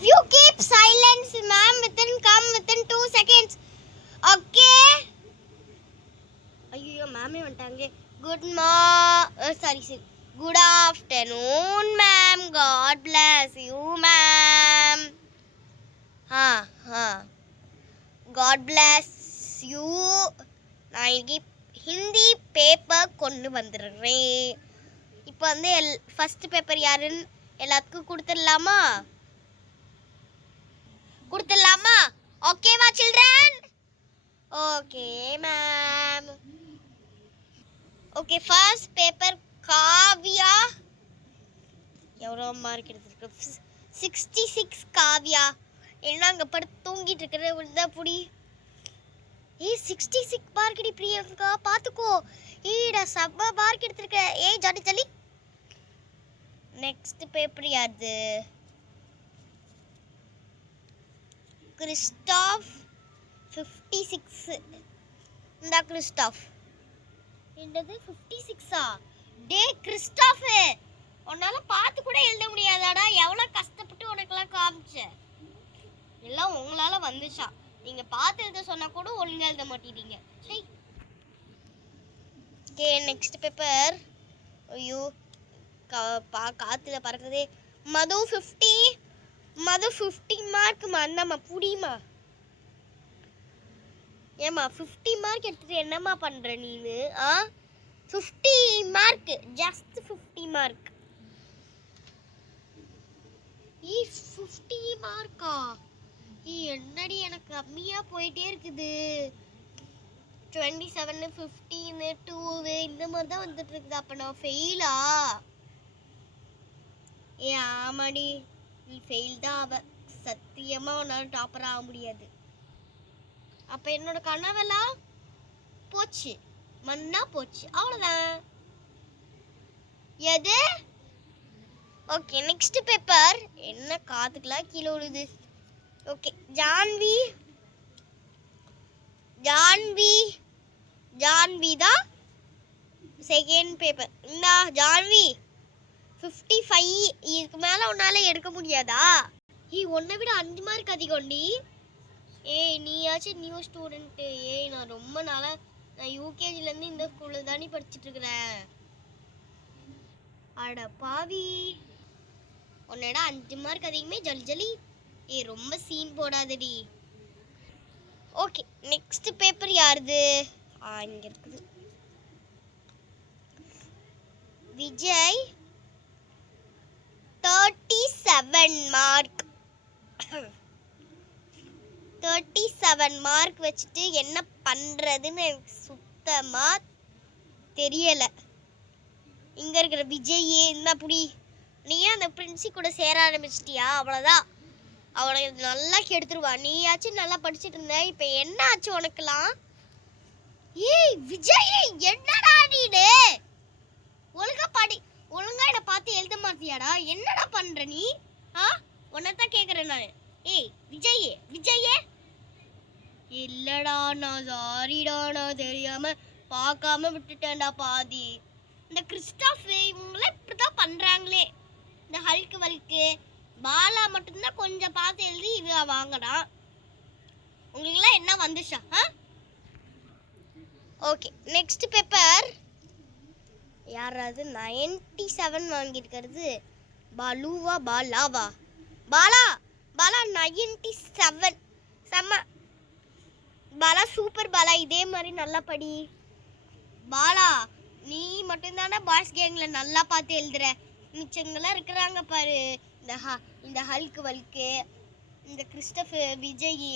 You keep silence, ma'am. Come within 2 seconds. Okay. ஐயோ மேமே வந்துட்டாங்க. Good afternoon, ma'am. God bless you, ma'am. God bless you. நான் இன்னைக்கு Hindi paper கொண்டு வந்துடுறேன். இப்போ வந்து ஃபர்ஸ்ட் பேப்பர் யாருன்னு எல்லாத்துக்கும் கொடுத்துடலாமா? ஓகேவா children? Okay ma'am. Okay, first paper Kavya. எவ்வளோ மார்க் எடுத்துருக்கு? 66 காவ்யா. என்ன அங்கே படுத்து தூங்கிட்டு இருக்கிற விழுந்தா புடி. 66 மார்க் அடி பிரியங்கா, பார்த்துக்கோ. ஏடா செம்ம மார்க் எடுத்துருக்க. Jolly jolly. நெக்ஸ்ட் பேப்பர் யாரு? கிறிஸ்டாஃப் 56. இந்த கிறிஸ்டாஃப் என்னது 56ஆ? டே கிறிஸ்டாஃப், உன்னால பார்த்து கூட எழுத முடியாதாடா? எவ்வளோ கஷ்டப்பட்டு உனக்கெல்லாம் காமிச்ச. எல்லாம் உங்களால வந்துச்சா? நீங்க பார்த்து எழுத சொன்னா கூட ஒழுங்கா எழுத மாட்டீங்க. சரி, ஓகே நெக்ஸ்ட் பேப்பர். ஐயோ காத்துல பறக்குதே. மது 50 மார்க் அண்ணம்மா புடிமா. ஏமா 50 மார்க் எடுத்துட்டு என்னம்மா பண்ற நீனு? 50 மார்க், ஜஸ்ட் 50 மார்க். 50 மார்க்கா? என்னடி எனக்கு கம்மியா போயிட்டே இருக்குது. 27, 15, 2 இந்த மாதிரி தான் வந்துட்டு இருக்குது. அப்ப நான் ஃபெயிலா? ஆமாடி, நீ ஃபெயில் தான் ஆவ. சத்தியமா உன்னால டாப்பர் ஆக முடியாது. அப்ப என்னோட கனவெல்லாம் போச்சு, மண்ணா போச்சு, அவ்வளவுதான். எது? Okay next paper. என்ன காதுக்குலாம் கீழே விழுது. ஓகே ஜான்வி தான் செகண்ட் பேப்பர். என்ன ஜான்வி 55. இதுக்கு மேல உன்னால எடுக்க முடியாதா? உன்னை விட 5 மார்க் அதிகம்டி. நீயாச்சும் நியூ ஸ்டூடெண்ட். நான் ரொம்ப நாளா, நான் யூகேஜில இருந்து இந்த ஸ்கூல்ல தானே படிச்சுட்டு இருக்கிறேன். அட பாவி, உன்னோட 5 மார்க் அதிகமே. ஜலி ஜலி. ரொம்ப சீன் போடாதடி. ஓகே நெக்ஸ்ட் பேப்பர் யாருது? இங்க இருக்குது. விஜய் 37 மார்க். 37 மார்க் வச்சுட்டு என்ன பண்றதுன்னு எனக்கு சுத்தமா தெரியல. இங்க இருக்கிற விஜய் என்ன புடி, நீ அந்த பிரின்சி கூட சேர ஆரம்பிச்சிட்டியா? அவ்வளவுதான், அவனை நல்லா கெடுத்துருவா. நீயாச்சும் நல்லா படிச்சுட்டு இருந்த, இப்ப என்ன ஆச்சு உனக்குலாம்? விஜய், என்னடா நீனு? ஒழுங்கா படி, ஒழுங்கா என்ன பார்த்து எழுத மாட்டியாடா? என்னடா பண்ற நீ? உன்னதான் கேக்குறேன் நான். விஜயே இல்லடா, நான் சாரிடா, நான் தெரியாம பார்க்காம விட்டுட்டேன்டா பாதி. இந்த கிறிஸ்டாஃப் இவங்கள இப்படிதான் பண்றாங்களே. இந்த ஹல்க்கு பாலா மட்டும்தான் கொஞ்சம் பார்த்து எழுதி இது வாங்கடா. உங்களுக்குலாம் என்ன வந்துச்சா? ஓகே நெக்ஸ்ட் பேப்பர் யாராவது 97 வாங்கியிருக்கிறது? பாலுவா பாலாவா? பாலா 97. செம்ம பாலா, சூப்பர் பாலா. இதே மாதிரி நல்லா படி பாலா. நீ மட்டும்தானே பாய்ஸ் கேங்ல நல்லா பார்த்து எழுதுற. மிச்சங்களாம் இருக்கிறாங்க பாரு, இந்த ஹல்க்கு, இந்த கிறிஸ்டஃப், விஜய்,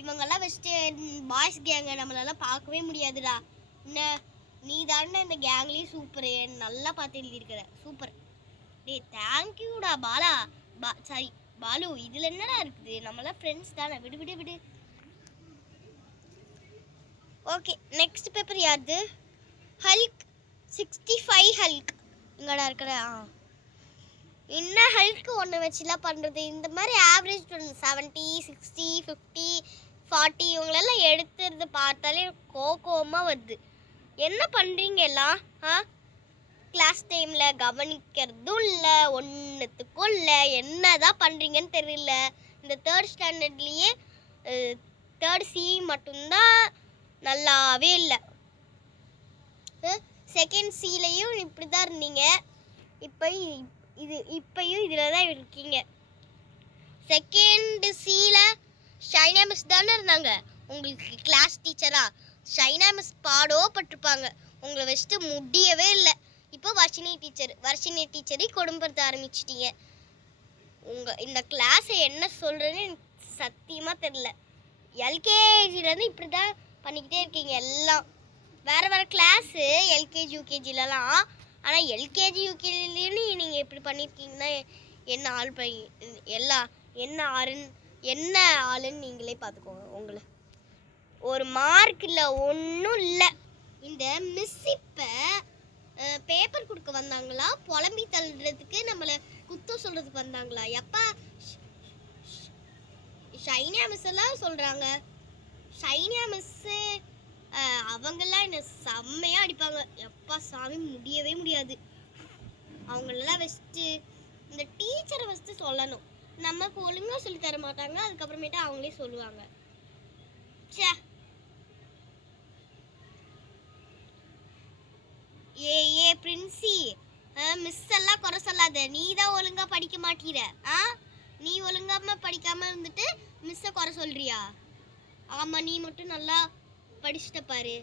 இவங்கெல்லாம் வச்சுட்டு பாய்ஸ் கேங்க நம்மளால பார்க்கவே முடியாதுடா. என்ன நீ தானே இந்த கேங்லேயும் சூப்பரு, நல்லா பார்த்து எழுதியிருக்கிற. சூப்பர். தேங்க்யூடா பாலா. சாரி பாலு, இதுல என்னடா இருக்குது? நம்மளாம் ஃப்ரெண்ட்ஸ் தானே, விடு. ஓகே நெக்ஸ்ட் பேப்பர் யாருது? ஹல்க் 65. ஹல்க் இங்கடா இருக்கிற. என்ன ஹல்க்கு ஒன்று வச்சுலாம் பண்ணுறது? இந்த மாதிரி ஆவரேஜ் 70, 60, 50, 40 இவங்களெல்லாம் எடுத்துறது பார்த்தாலே கோவமாக வருது. என்ன பண்ணுறீங்க எல்லாம்? கிளாஸ் டைம்ல கவனிக்கிறதும் இல்லை, ஒன்றுத்துக்கும் இல்லை. என்னதான் பண்ணுறீங்கன்னு தெரியல. இந்த தேர்ட் ஸ்டாண்டர்ட்லேயே தேர்ட் சி மட்டும்தான் நல்லாவே இல்லை. செகண்ட் சிலையும் இப்படி தான் இருந்தீங்க, இப்பயும் இதில் தான் இருக்கீங்க. செகண்ட் சியில் ஷைனா மிஸ் தானே இருந்தாங்க உங்களுக்கு கிளாஸ் டீச்சரா. ஷைனா மிஸ் பாடப்பட்டிருப்பாங்க, உங்களை வச்சுட்டு முடியவே இல்லை. இப்போ வர்ஷினி டீச்சரை கொடுமைப்படுத்த ஆரம்பிச்சிட்டீங்க. இந்த கிளாஸை என்ன சொல்கிறேன்னு எனக்கு சத்தியமாக தெரியல. எல்கேஜிலேருந்து இப்படி தான் பண்ணிக்கிட்டே இருக்கீங்க எல்லாம். வேறு கிளாஸு எல்கேஜி யூகேஜிலலாம். ஆனால் எல்கேஜி யூகேஜிலேயும் நீங்கள் இப்படி பண்ணியிருக்கீங்கன்னா என்ன ஆள் என்ன ஆளுன்னு நீங்களே பார்த்துக்கோங்க. உங்களை ஒரு மார்க் இல்லை, ஒன்றும் இல்லை. இந்த மிஸ் இப்போ பேப்பர் கொடுக்க வந்தாங்களா, புலம்பி தள்ளுறதுக்கு, நம்மளை குத்தம் சொல்கிறதுக்கு வந்தாங்களா? எப்பா ஷைனா மிஸ் எல்லாம் சொல்கிறாங்க. ஷைனா மிஸ்ஸு அவங்கெல்லாம் என்ன செம்மையாக அடிப்பாங்க. எப்பா சாமி, முடியவே முடியாது. அவங்களெல்லாம் வச்சுட்டு இந்த டீச்சரை ஃபஸ்ட்டு சொல்லணும். நமக்கு ஒழுங்காக சொல்லி தர மாட்டாங்க, அதுக்கப்புறமேட்டு அவங்களே சொல்லுவாங்க. சே, ஏ பிரின்சி, மிஸ் எல்லாம் குறை சொல்லாத. நீ தான் ஒழுங்கா படிக்க மாட்டீர. நீ ஒழுங்காம படிக்காம இருந்துட்டு மிஸ்ஸை குறை சொல்றியா? ஆமா, நீ மட்டும் நல்லா படிச்சுட்ட பாரு.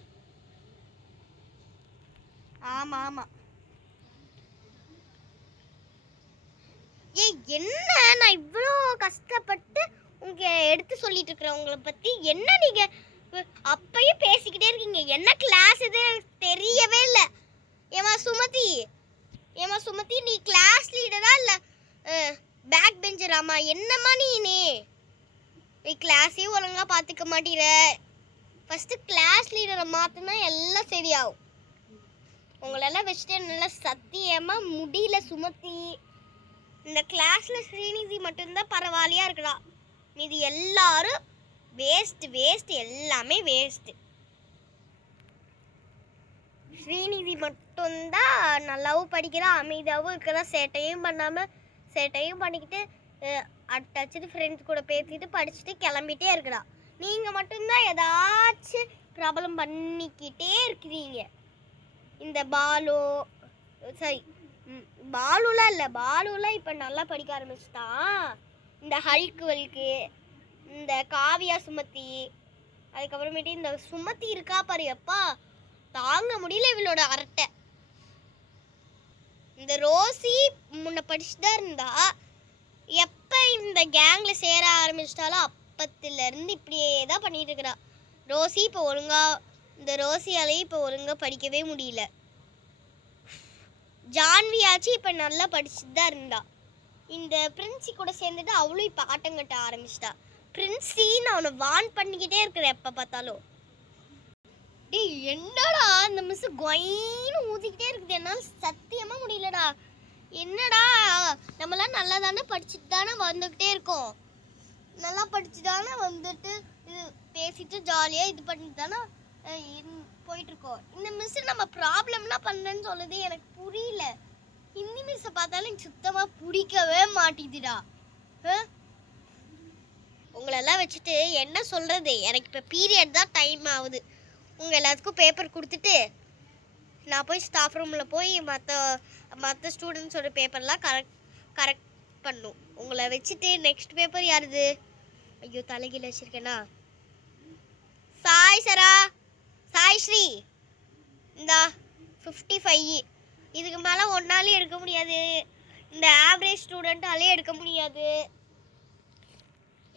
ஆமா ஆமா. என்ன நான் இவ்வளோ கஷ்டப்பட்டு எடுத்து சொல்லிட்டு இருக்கிறேன் உங்களை பத்தி. என்ன நீங்க அப்பயும் பேசிக்கிட்டே இருக்கீங்க. என்ன கிளாஸ் இது தெரியவே இல்லை. ஏமா சுமதி, நீ கிளாஸ் லீடரா இல்ல பேக் பெஞ்சராமா? என்னம்மா நீ கிளாஸே ஒழுங்கா பார்த்துக்க மாட்டீர. ஃபஸ்ட்டு கிளாஸ் லீடரை மாற்றினா எல்லாம் சரியாகும். உங்களெல்லாம் வச்சுட்டு நல்லா சத்தியமாக முடியல சுமதி. இந்த கிளாஸில் ஸ்ரீநிதி மட்டும்தான் பரவாயில்லையா இருக்கலாம். மீதி எல்லாரும் வேஸ்ட், எல்லாமே வேஸ்ட்டு. ஸ்ரீநிதி மட்டும்தான் நல்லாவும் படிக்கிறா, அமைதியாகவும் இருக்கிறா, சேட்டையும் பண்ணிக்கிட்டு அட்டாச்சு ஃப்ரெண்ட்ஸ் கூட பேசிட்டு படிச்சுட்டு கிளம்பிட்டே இருக்கிறா. நீங்கள் மட்டும்தான் ஏதாச்சும் ப்ராப்ளம் பண்ணிக்கிட்டே இருக்கிறீங்க. இந்த பாலுலாம் இல்லை, பாலுலாம் இப்போ நல்லா படிக்க ஆரம்பிச்சுட்டான். இந்த ஹல்க்கு, இந்த காவியா சுமதி, அதுக்கப்புறமேட்டு இந்த சுமதி இருக்கா பாரு, எப்பா தாங்க முடியல இவளோட அரட்டை. இந்த ரோசி முன்ன படிச்சுட்டு தான் இருந்தா, எப்போ இந்த கேங்கில் சேர ஆரம்பிச்சிட்டாலும் அப்பத்துலேருந்து இப்படியே தான் பண்ணிட்டு இருக்கிறா ரோசி. இப்போ இந்த ரோசியாலேயும் இப்போ ஒழுங்காக படிக்கவே முடியல. ஜான்வியாச்சு இப்போ நல்லா படிச்சுட்டு தான் இருந்தா. இந்த பிரின்சி கூட சேர்ந்துட்டு அவளும் இப்போ ஆட்டம் கட்ட ஆரம்பிச்சிட்டா. பிரின்சின்னு அவனை வான் பண்ணிக்கிட்டே இருக்கிற எப்போ பார்த்தாலும். என்னடா அந்த மிஸ் கொயின்னு ஊதிக்கிட்டே இருக்குது, என்னால் சத்தியமாக முடியலடா. என்னடா, நம்மளாம் நல்லா தானே படிச்சுட்டு தானே வந்துக்கிட்டே இருக்கோம், நல்லா படிச்சு தானே வந்துட்டு இது பேசிட்டு ஜாலியாக இது பண்ணிட்டு தானே போயிட்டுருக்கோம். இந்த மிஸ் நம்ம ப்ராப்ளம்லாம் பண்ணுறேன்னு சொல்லுது, எனக்கு புரியல. ஹிந்தி மிஸ்ஸை பார்த்தாலும் எனக்கு சுத்தமாக பிடிக்கவே மாட்டேங்குதுடா. உங்களெல்லாம் வச்சுட்டு என்ன சொல்கிறது, எனக்கு இப்போ பீரியட் தான் டைம் ஆகுது. உங்கள் எல்லாத்துக்கும் பேப்பர் கொடுத்துட்டு நான் போய் ஸ்டாஃப் ரூமில் போய் மற்ற ஸ்டூடெண்ட்ஸோட பேப்பர்லாம் கரெக்ட் பண்ணும். உங்களை வச்சுட்டு நெக்ஸ்ட் பேப்பர் யாருது? ஐயோ தலைகீழ வச்சுருக்கேனா. சாய் ஸ்ரீ, இந்தா 55. இதுக்கு மேலே ஒன்னாலையும் எடுக்க முடியாது, இந்த ஆவரேஜ் ஸ்டூடெண்ட்டாலே எடுக்க முடியாது,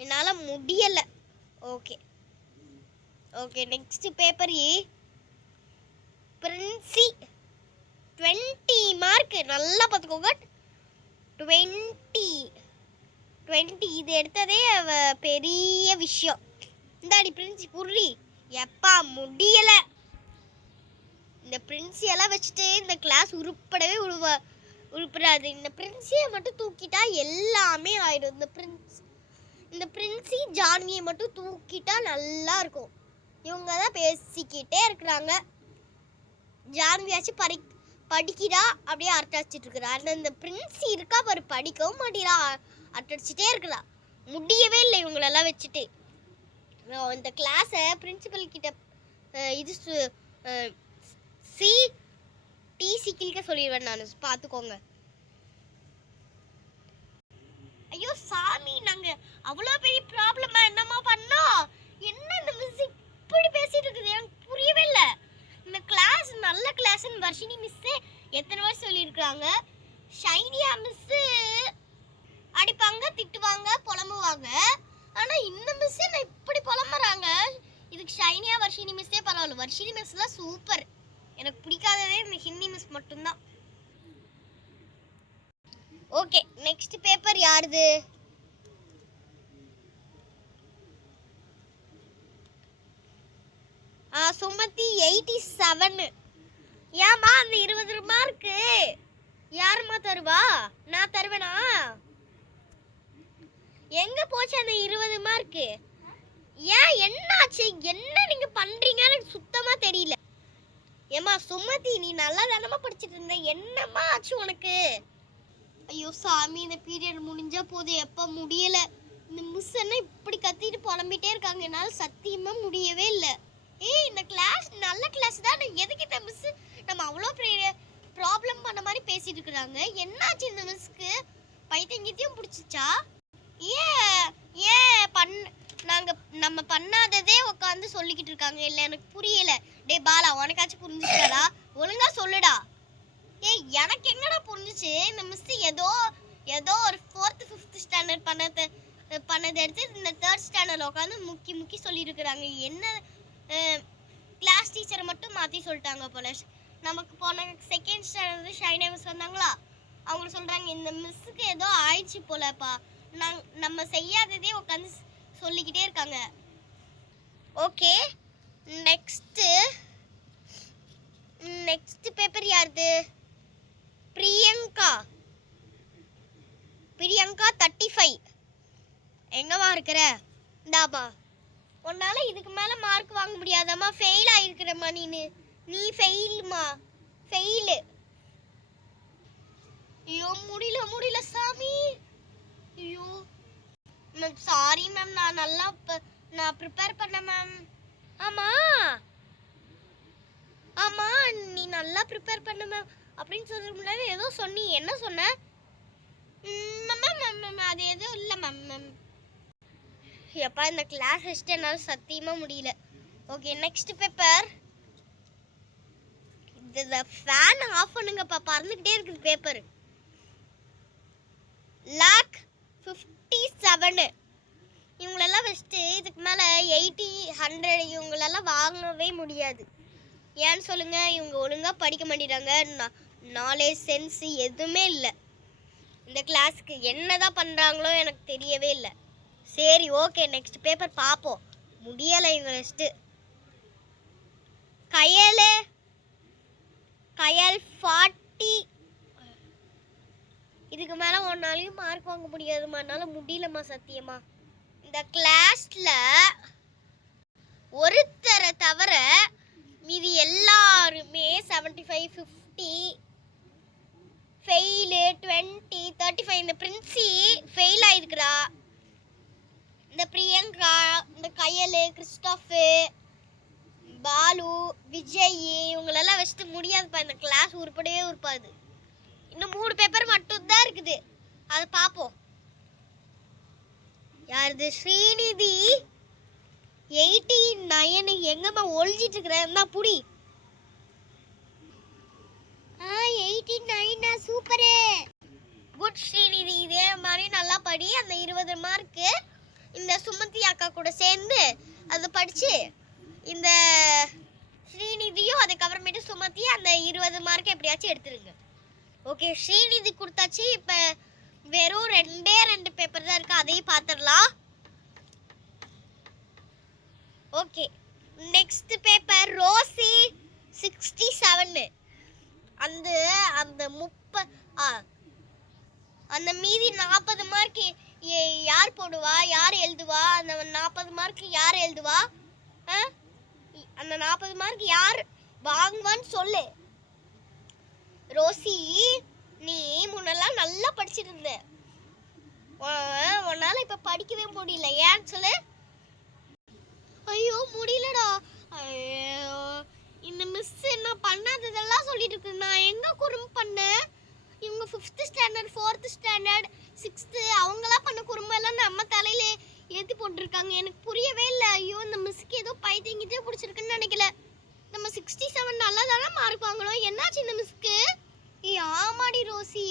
என்னால் முடியலை. Okay next paper Princy 20 mark நல்லா பார்த்துக்கோங்க. 20 இது எடுத்ததே பெரிய விஷயம். இந்தாடி பிரின்சி புர்ரி, எப்பா முடியலை. இந்த பிரின்சியெல்லாம் வச்சுட்டு இந்த கிளாஸ் உருப்படாது. இந்த பிரின்சியை மட்டும் தூக்கிட்டா எல்லாமே ஆயிடும். இந்த பிரின்சி ஜான்வியை மட்டும் தூக்கிட்டா நல்லா இருக்கும். இவங்க தான் பேசிக்கிட்டே இருக்கிறாங்க. ஜான்வியாச்சும் படிக்கிறா, அப்படியே அரட்டடிச்சிட்டு இருக்கிறா. அந்த பிரின்ஸ் இருக்கா பாரு, படிக்கவும் மாட்டேறா, அரட்டடிச்சிட்டே இருக்கிறா. முடியவே இல்லை இவங்களெல்லாம் வச்சுட்டு. இந்த கிளாஸை பிரின்சிபல் கிட்ட இது டிசி கிளிக்க சொல்லிடுவேன் நான், பார்த்துக்கோங்க. ஐயோ சாமி, நாங்க அவ்வளோ பெரிய ப்ராப்ளமா என்னமா பண்ணோம்? என்ன இந்த மிஸ் இப்படி பேசிட்டு இருக்குது, எனக்கு புரியவே இல்லை. இந்த கிளாஸ் நல்ல கிளாஸ்ன்னு வர்ஷினி மிஸ்ஸே எத்தனை வருஷம் சொல்லியிருக்கிறாங்க. ஷைனியா மிஸ்ஸு அடிப்பாங்க, திட்டுவாங்க, புலம்புவாங்க. ஆனால் இந்த மிஸ்ஸே நான் இப்படி புலம்புறாங்க. இதுக்கு ஷைனியா வர்ஷினி மிஸ்ஸே பரவாயில்ல. வர்ஷினி மிஸ்லாம் சூப்பர். எனக்கு பிடிக்காததே இந்த ஹிந்தி மிஸ் மட்டும்தான். ஓகே, நெக்ஸ்ட் பேப்பர் யாருது? சுமதி 87. ஏமா அந்த 20 மார்க்கு யாருமா தருவா? நான் தருவேனா? எங்க போச்சு அந்த 20 மார்க்கு? ஏன் என்னாச்சு? என்ன நீங்க பண்றீங்கன்னு எனக்கு சுத்தமா தெரியல. ஏமா சுமதி, நீ நல்லா தானமா படிச்சிட்டு இருந்த, என்னமா ஆச்சு உனக்கு? ஐயோ சாமி, இந்த பீரியட் முடிஞ்சா போது, எப்ப முடியல. இந்த மிஸ் என்ன இப்படி கத்திட்டு புலம்பிட்டே இருக்காங்க, என்னால சத்தியமா முடியவே இல்லை. இந்த கிளாஸ் நல்ல கிளாஸ் தான், எதுக்கு இந்த மிஸ் நம்ம அவ்வளோ பெரிய ப்ராப்ளம் பண்ண மாதிரி பேசிட்டு இருக்கிறாங்க? என்னாச்சு இந்த மிஸ்க்கு? பைத்தியங்கித்தையும் பிடிச்சிச்சா? நம்ம பண்ணாததே உட்காந்து சொல்லிக்கிட்டு இருக்காங்க. இல்லை எனக்கு புரியல. டே பாலா, உனக்காச்சும் புரிஞ்சுச்சாடா? ஒழுங்கா சொல்லுடா. எனக்கு எங்கடா புரிஞ்சிச்சு? இந்த மிஸ் ஏதோ ஒரு 4th 5th ஸ்டாண்டர்ட் பண்ணதை எடுத்து இந்த 3rd ஸ்டாண்டர்ட்ல உட்காந்து முக்கி சொல்லியிருக்கிறாங்க. என்ன கிளாஸ் டீச்சரை மட்டும் மாற்றி சொல்லிட்டாங்க போல. நமக்கு போன 2nd ஸ்டாண்டர்ட் ஷைனியா மிஸ் வந்தாங்களா, அவங்க சொல்கிறாங்க இந்த மிஸ்ஸுக்கு ஏதோ ஆயிடுச்சு போலப்பா, நம்ம செய்யாததே உட்காந்து சொல்லிக்கிட்டே இருக்காங்க. ஓகே, நெக்ஸ்ட் பேப்பர் யாருது? பிரியங்கா 35. எங்கம்மா இருக்கிற? இந்தாப்பா. உன்னால இதுக்கு மேல மார்க் வாங்க முடியாதம்மா, ஃபெயில் ஆயிருக்கிறம்மா நீ ஃபெயில்மா, ஃபெயிலு. ஐயோ முடியல சாமி. ஐயோ மேம், சாரி மேம், நான் ப்ரிப்பேர் பண்ண மேம். ஆமா நீ நல்லா ப்ரிப்பேர் பண்ண மேம் அப்படின்னு சொல்றதுக்கு முன்னாடி ஏதோ சொன்னி, என்ன சொன்ன? மேம் அது எதுவும் இல்லை மேம். எப்பா, இந்த கிளாஸ் வச்சுட்டு என்னால் சத்தியமா முடியல. Okay, next paper. இந்த ஃபேன் ஆஃப் பண்ணுங்கப்பா, பறந்துக்கிட்டே இருக்குது பேப்பர். லாக் 57. இவங்களெல்லாம் வச்சுட்டு இதுக்கு மேலே 80 100 இவங்களெல்லாம் வாங்கவே முடியாது. ஏன்னு சொல்லுங்க? இவங்க ஒழுங்காக படிக்க மாட்டேறாங்க. நாலேஜ் சென்ஸ் எதுவுமே இல்லை. இந்த கிளாஸுக்கு என்னதான் பண்ணுறாங்களோ எனக்கு தெரியவே இல்லை. சரி, ஓகே, நெக்ஸ்ட் பேப்பர் பார்ப்போம். முடியலை இவங்க வச்சுட்டு. கயல் 40. இதுக்கு மேலே ஒன்னாலையும் மார்க் வாங்க முடியாதுமா, என்னால் முடியலம்மா சத்தியமா. இந்த கிளாஸ்ல ஒருத்தரை தவிர மீதி எல்லாருமே 75 50 ஃபெயிலு, 20 35. இந்த பிரின்சி ஃபெயில் ஆயிருக்கிறா. இந்த பிரியங்கா, இந்த கயல், கிறிஸ்டாஃபு, பாலு, விஜய் இவங்களெல்லாம் வச்சுட்டு முடியாதுப்பா. இந்த கிளாஸ் உருப்படவே உருப்பாது. இன்னும் 3 பேப்பர் மட்டும்தான் இருக்குது, அதை பார்ப்போம். யாருது? ஸ்ரீநிதி 89. எங்கம்மா ஒழிஞ்சிட்டு இருக்கிற? புடி. 89 சூப்பரு, குட் ஸ்ரீநிதி. இதே மாதிரி நல்லா படி. அந்த 20 மார்க்கு இந்த சுமதி அக்கா கூட சேர்ந்து அதை படிச்சு இந்த ஸ்ரீநிதியும் அதுக்கப்புறமேட்டு சுமதி அந்த 20 மார்க் எப்படியாச்சும் எடுத்துருங்க. ஓகே, ஸ்ரீநிதி கொடுத்தாச்சு. இப்போ வெறும் 2 பேப்பர் தான் இருக்கு, அதையும் பார்த்துடலாம். Okay, next paper Rosy 67. அந்த 30 அந்த மீதி 40 மார்க் யார் போடுவா, யார் எழுதுவா? அந்த 40 மார்க் யார் எழுதுவா? அந்த 40 மார்க் யார் வாங்குவான்னு சொல்லு. ரோசி, நீ முன்னெல்லாம் நல்லா படிச்சிட்டு இருந்த, உன்னால இப்ப படிக்கவே முடியல, ஏன்னு சொல்லு. ஐயோ முடியலடா. ஐயோ, இந்த மிஸ் என்ன பண்ணாததெல்லாம் சொல்லிட்டு இருக்கு. நான் எங்க குறும்பு பண்ணேன்? இவங்க 5th standard 4th standard 6th அவங்களாம் பண்ண குறும்பெல்லாம் நம்ம தலையில ஏற்றி போட்டிருக்காங்க. எனக்கு புரியவே இல்லை. ஐயோ, இந்த மிஸ்க்கு ஏதோ பைத்தியங்கிட்டே பிடிச்சிருக்குன்னு நினைக்கல. நம்ம 67 நல்லா தானே மார்க் வாங்கணும். என்னாச்சு இந்த மிஸ்க்கு? ஆமாடி ரோசி,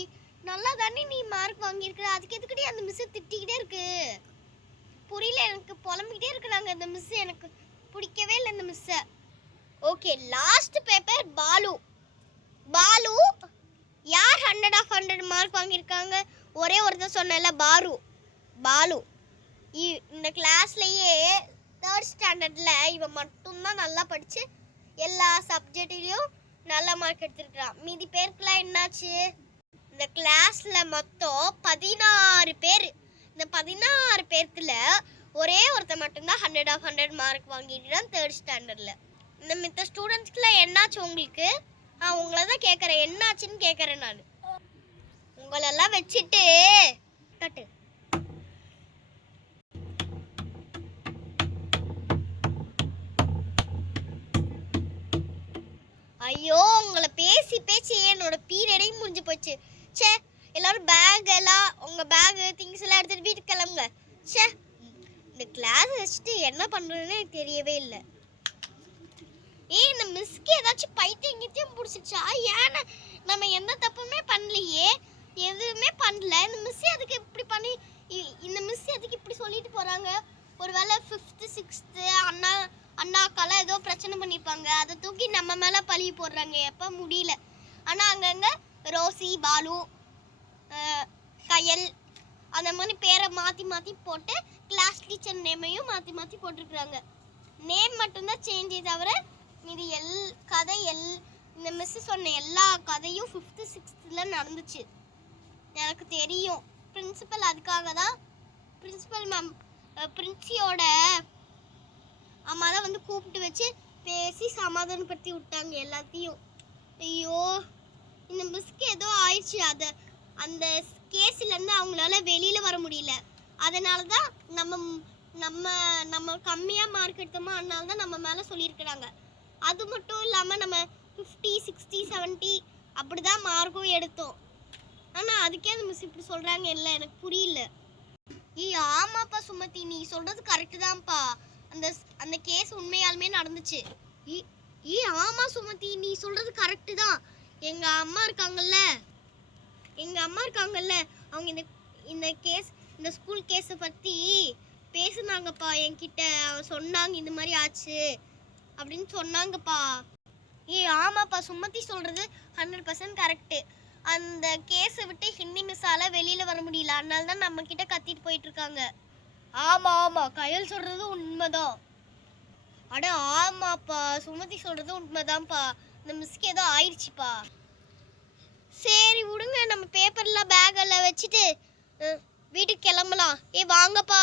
நல்லா தானே நீ மார்க் வாங்கியிருக்கிற, அதுக்கு எதுக்கடி அந்த மிஸ் திட்டிக்கிட்டே இருக்கு? புரியல, எனக்கு புலம்பிக்கிட்டே இருக்கிறாங்க இந்த மிஸ். எனக்கு பிடிக்கவே இல்லை இந்த மிஸ்ஸை. Okay, last paper Balu. Balu யார் 100 of 100 மார்க் வாங்கியிருக்காங்க? ஒரே ஒருத்தர் சொன்னல, பாலு. இந்த கிளாஸ்லயே 3rd ஸ்டாண்டர்ட்ல இவன் மட்டும்தான் நல்லா படிச்சு எல்லா சப்ஜெக்ட்லயும் நல்ல மார்க் எடுத்திருக்கான். மீதி பேருக்குலாம் என்னாச்சு? இந்த கிளாஸ்ல மொத்தம் 16 பேர். இந்த 16 பேர்த்துல ஒரே ஒருத்தர் மட்டும்தான் 100 of 100 மார்க் வாங்கிட்டான் 3rd ஸ்டாண்டர்ட்ல. இந்த மித்த ஸ்டூடெண்ட்ஸ்க்குலாம் என்னாச்சு உங்களுக்கு? உங்களை தான் கேட்குறேன், என்னாச்சுன்னு கேட்குறேன் நான். உங்களெல்லாம் வச்சுட்டு கட்டு. ஐயோ, உங்களை பேசி என்னோட பீரியடே முடிஞ்சு போச்சு. சே, எல்லாரும் பேக் எல்லாம் உங்க பேக் திங்ஸ் எல்லாம் எடுத்துட்டு வீட்டுக்கு கிளம்புங்க. சே, இந்த கிளாஸ் வச்சுட்டு என்ன பண்றதுன்னு எனக்கு தெரியவே இல்லை. இந்த மிஸ்க்கு ஏதாச்சும் பைத்தியம் பிடிச்சிச்சா? ஏன்னா நம்ம எந்த தப்புமே பண்ணலையே, எதுவுமே பண்ணல. இந்த மிஸ் எதுக்கு இப்படி பண்ணி, இந்த மிஸ் எதுக்கு இப்படி சொல்லிட்டு போறாங்க? ஒருவேளை 5th 6th அண்ணாக்கெல்லாம் ஏதோ பிரச்சனை பண்ணியிருப்பாங்க, அதை தூக்கி நம்ம மேலே பழி போடுறாங்க. எப்போ முடியல. ஆனால் அங்கங்கே ரோசி, பாலு, கயல் அந்த மாதிரி பேரை மாற்றி போட்டு கிளாஸ் டீச்சர் நேமையும் மாற்றி போட்டிருக்கிறாங்க. நேம் மட்டும்தான் சேஞ்சே தவிர இது இந்த மிஸ் சொன்ன எல்லா கதையும் 5th 6th நடந்துச்சு. எனக்கு தெரியும். பிரின்சிபல் அதுக்காக தான், பிரின்சிபல் மேம் பிரின்சியோட அம்மா தான் வந்து கூப்பிட்டு வச்சு பேசி சமாதானப்படுத்தி விட்டாங்க எல்லாத்தையும். ஐயோ, இந்த மிஸ்க்கு ஏதோ ஆயிடுச்சு. அந்த கேஸ்லேருந்து அவங்களால வெளியில் வர முடியல. அதனால தான் நம்ம கம்மியாக மார்க் எடுத்தோமோ, அதனால தான் நம்ம மேலே சொல்லியிருக்கிறாங்க. அது மட்டும் இல்லாமல் நம்ம 50 60 70 அப்படி தான் மார்க்கும் எடுத்தோம். ஆனால் அதுக்கே அந்த மிஸ் இப்படி சொல்கிறாங்க. இல்லை, எனக்கு புரியல. ஆமாப்பா சுமதி, நீ சொல்கிறது கரெக்டு தான்ப்பா. அந்த கேஸ் உண்மையாலுமே நடந்துச்சு. ஆமா சுமதி, நீ சொல்கிறது கரெக்டு தான். எங்கள் அம்மா இருக்காங்கல்ல, அவங்க இந்த ஸ்கூல் கேஸை பற்றி பேசுனாங்கப்பா என்கிட்ட. சொன்னாங்க இந்த மாதிரி ஆச்சு அப்படின்னு சொன்னாங்கப்பா. ஆமாப்பா சுமதி சொல்கிறது 100% கரெக்டு. அந்த கேஸை விட்டு ஹிந்தி மிஸ்ஸால் வெளியில் வர முடியல, அதனால தான் நம்ம கிட்ட கத்திட்டு போயிட்டு இருக்காங்க. ஆமா, கயல் சொல்கிறது உண்மைதான். அட ஆமாப்பா, சுமதி சொல்கிறது உண்மைதான்ப்பா. இந்த மிஸ்க்கு ஏதோ ஆயிடுச்சுப்பா. சரி விடுங்க, நம்ம பேப்பர்லாம் பேக் எல்லாம் வச்சுட்டு வீட்டுக்கு கிளம்பலாம். வாங்கப்பா.